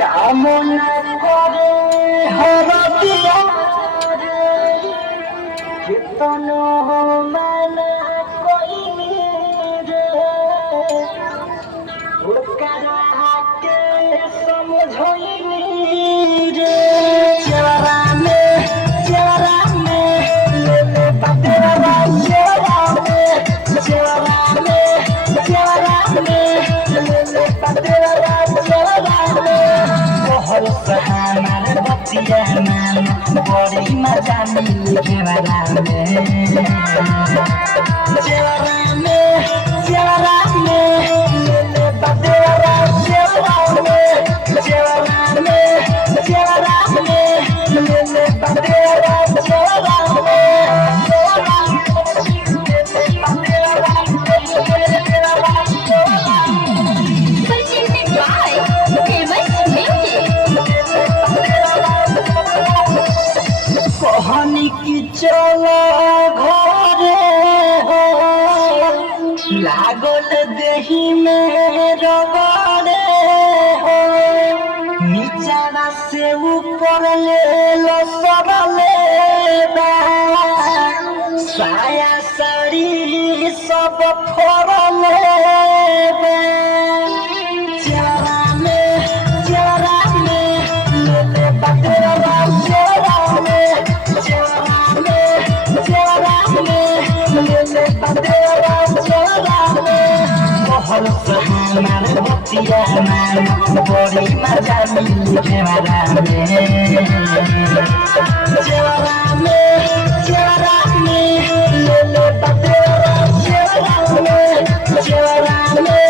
কামনা করে হরদিয়া কীর্তন মানা কইনি রে ওকরাকে সমঝইনি রে চেহারা মে লেলে বাতেরা চেহারা মে লেলে বাতেরা চেহারা মে तोहर सहानार बतिया मान बड़ी मजा मिली केवरा में लेले बतेरा चेहरा में लेले बतेरा चेहरा कहानी की चलो घरे हो लागल देही में रगड़े हो नीचारा से ऊपर ले लो सबले साया साड़ी सब फोड़ले चेहरा में लेले बतेरा तोहर सहानार बतिया मान बड़ी मजा मिली केवरा में लेले बतेरा चेहरा में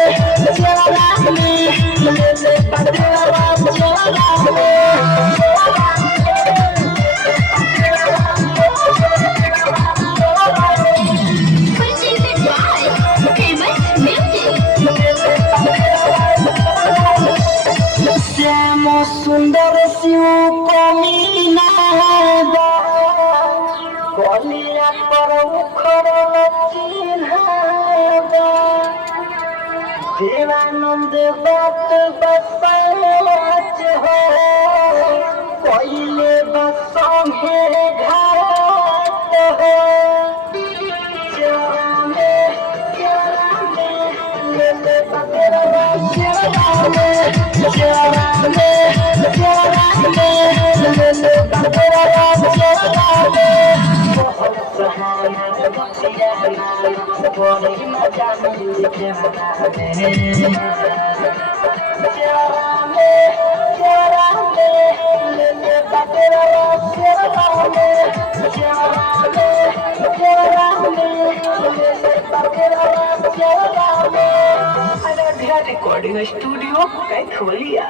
लेले बतेरा चेहरा में श्याम सुंदर शिव कमीना कलिया पर उखड़ल चिन्ह देवानंद बात बसाच हो कइले बसंगे घाट हो लेले बतेरा चेहरा में लेले बतेरा चेहरा में बहुत सहानार बतिया मान बड़ी मजा मिली केवरा में लेले बतेरा चेहरा में लेले बतेरा चेहरा में रिकॉर्डिंग स्टूडियो कैथोलिया।